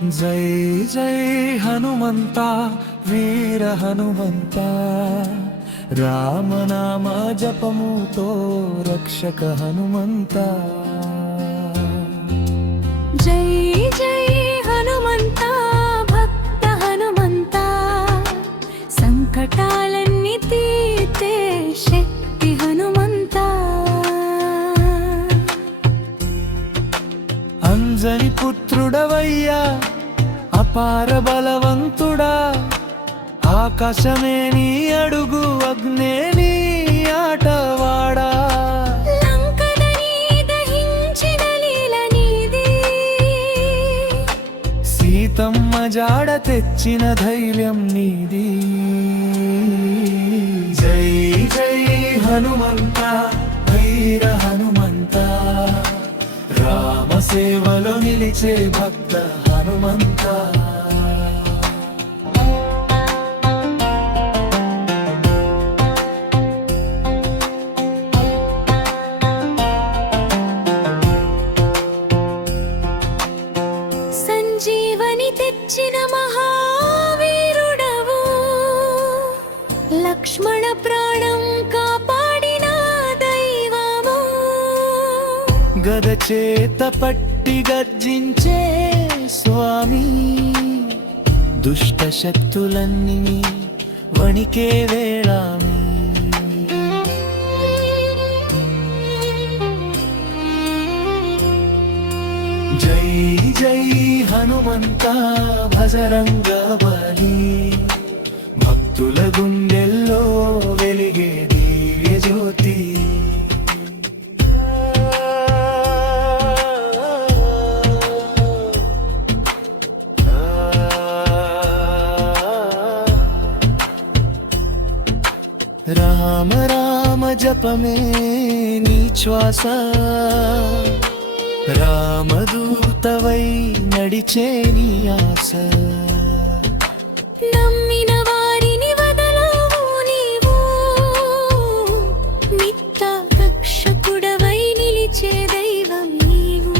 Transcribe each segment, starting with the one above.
జై జై హనుమంత వీర హనుమంత రామనామ జపముతో రక్షక హనుమంత జై జై హనుమంత భక్త హనుమంత సంకటాలన్నీ తీర్చే శక్తి హనుమంత అంజని పుత్రుడవయ్యా అపార బలవంతుడా ఆకాశమే నీ అడుగు అగ్నే నీ ఆటవాడా లంకని దహించిన లీల నీది సీతమ్మ జాడ తెచ్చిన ధైర్యం నీది జై జై హనుమంత వీర హనుమంత రామ సేవలో నిలిచే భక్త హనుమంత సంజీవని తెచ్చిన మహావీరుడవు లక్ష్మణ ప్రాణం కాపాడిన దైవము గద చేత పట్టి గర్జించే స్వామి దుష్ట శక్తులన్నీ వణికే వేళామి జై జై హనుమంత భజరంగ బలి భక్తుల గుండెల్లో వెలిగే దివ్య జ్యోతి రామ రామ జపమే నీ శ్వాస రామదూతవై నడిచే నీ ఆశ నమ్మిన వారిని వదలవు నీవు నిత్య రక్షకుడవై నిలిచే దైవం నీవు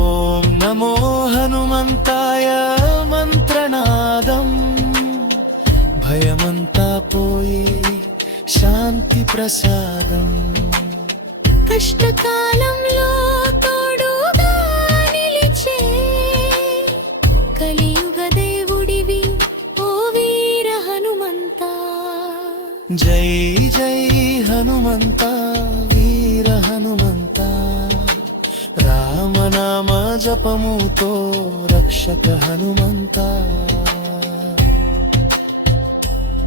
ఓం నమో హనుమంతాయ మంత్రనాదం భయమంతా పోయే శాంతి ప్రసాదం కష్టకాలంలో తోడుగా నిలిచే కలియుగ దేవుడివి ఓ వీర హనుమంత జై జై హనుమంత వీర హనుమంత రామనామ జపముతో రక్షక హనుమంత